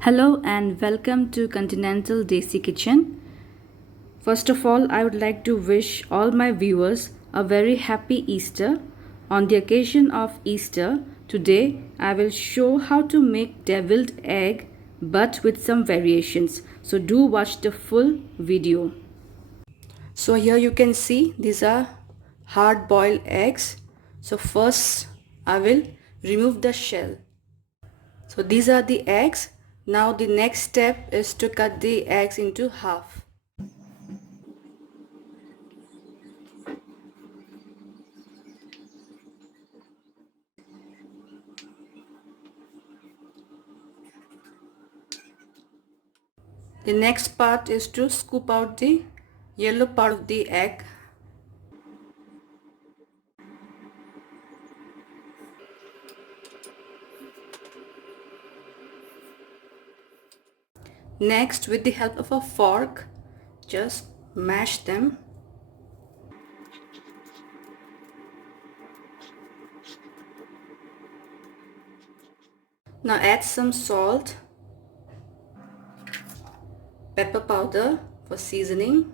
Hello and welcome to Continental Desi Kitchen. First of all, I would like to wish all my viewers a very happy Easter. On the occasion of Easter, today I will show how to make deviled egg but with some variations. So do watch the full video. So here you can see these are hard boiled eggs. So first I will remove the shell. So these are the eggs. Now the next step is to cut the eggs into half. The next part is to scoop out the yellow part of the egg. Next, with the help of a fork, just mash them. Now add some salt, pepper powder for seasoning.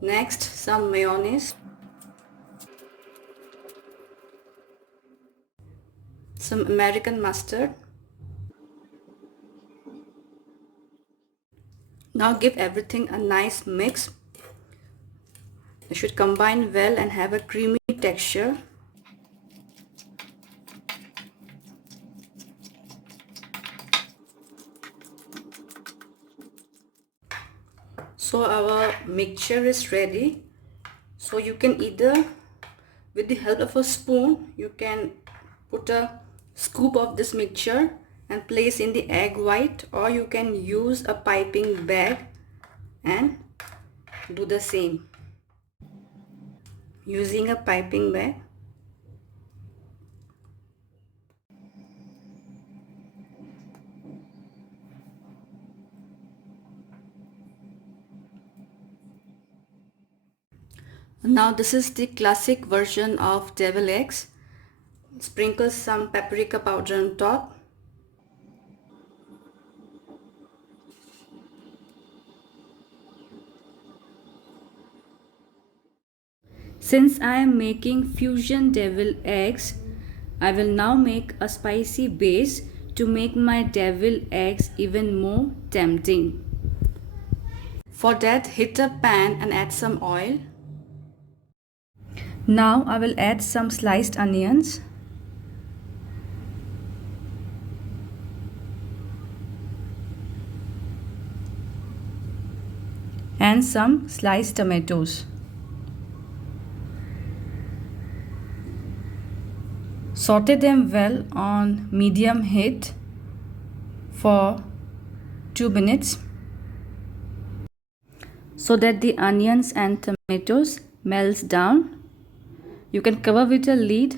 Next, some mayonnaise, some American mustard. Now give everything a nice mix. It should combine well and have a creamy texture. So our mixture is ready. So you can either, with the help of a spoon, you can put a scoop of this mixture and place in the egg white, or you can use a piping bag and do the same using a piping bag. Now this is the classic version of devil eggs. Sprinkle some paprika powder on top. Since I am making fusion devil eggs, I will now make a spicy base to make my devil eggs even more tempting. For that, heat a pan and add some oil. Now I will add some sliced onions. And some sliced tomatoes. Saute them well on medium heat for 2 minutes so that the onions and tomatoes melt down. You can cover with a lid.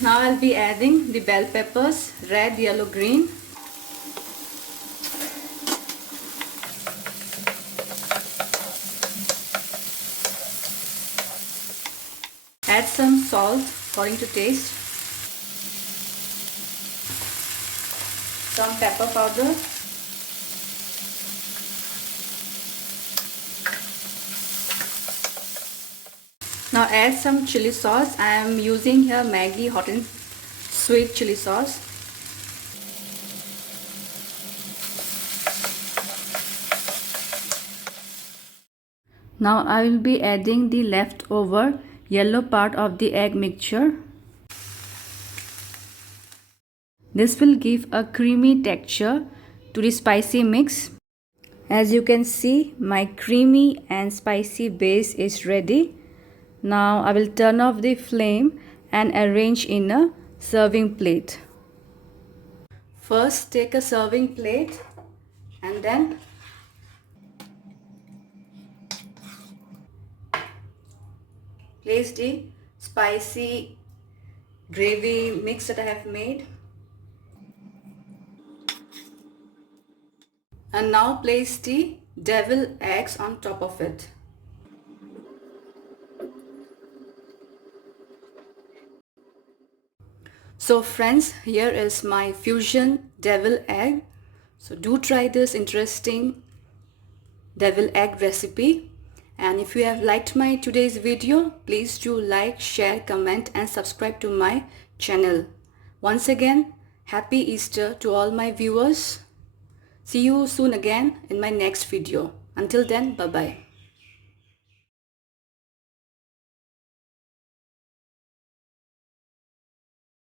Now I'll be adding the bell peppers, red, yellow, green. Add some salt according to taste. Some pepper powder. Now add some chili sauce. I am using here Maggi hot and sweet chili sauce. Now I will be adding the leftover yellow part of the egg mixture. This will give a creamy texture to the spicy mix. As you can see, my creamy and spicy base is ready. Now I will turn off the flame and arrange in a serving plate. First take a serving plate and then place the spicy gravy mix that I have made. And now place the devil eggs on top of it. So friends, here is my fusion devil egg. So do try this interesting devil egg recipe. And if you have liked my today's video, please do like, share, comment and subscribe to my channel. Once again, happy Easter to all my viewers. See you soon again in my next video. Until then, bye-bye.